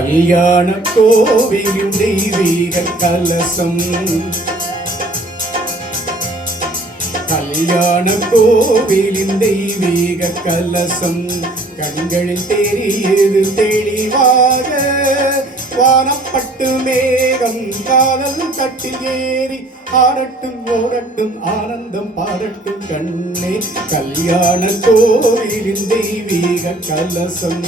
கல்யாண கோவிலின் தெய்வீக கலசம். கல்யாண கோவிலின் தெய்வீக கலசம் கண்களில் தெரியுது தெளிவாக. வானப்பட்டு மேகம் காதல் தட்டில் ஏறி ஆடட்டும் ஓடட்டும் ஆனந்தம் பாடட்டும் கண்ணே. கல்யாண கோவிலின் தெய்வீக கலசம்.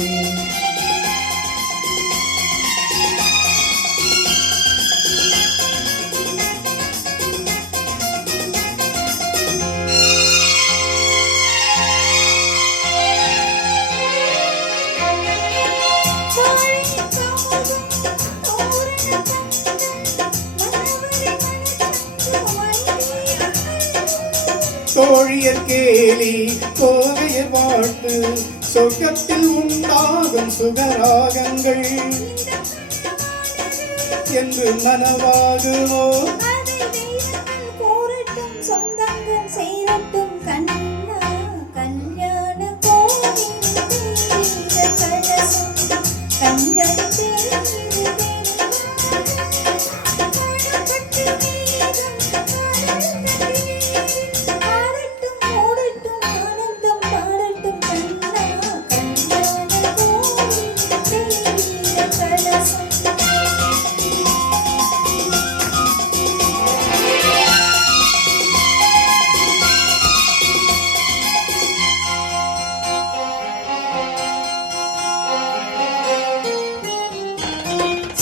தோழியர் கேலி கோகையர் வாழ்த்து சொர்க்கத்தில் உண்டாகும் சுகராகங்கள் என்று நனவாகுமோ.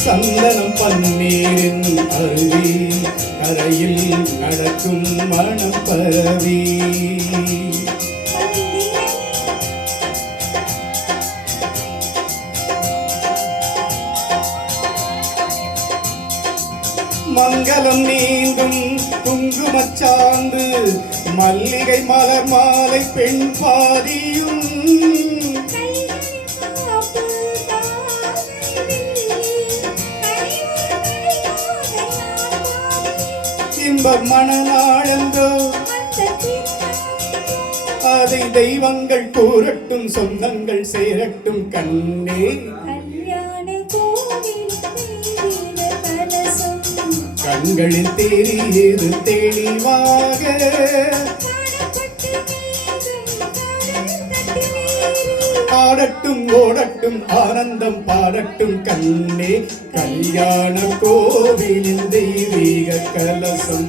சந்தனம் பன்னீரின் அருவி கரையில் நடக்கும் மனம் பரவி. மங்களம் நீங்கும் குங்குமச்சாந்து மல்லிகை மலர் மாலை பெண் பாதியும். இன்பம் மணநாளந்தோ அதை தெய்வங்கள் கூறட்டும் சொந்தங்கள் சேரட்டும் கண்ணே. கண்களில் தெரியுது தெளிவாக. ஆடட்டும் ஓடட்டும் ஆனந்தம் பாடட்டும் கண்ணே. கல்யாண கோவிலின் தெய்வீக கலசம்.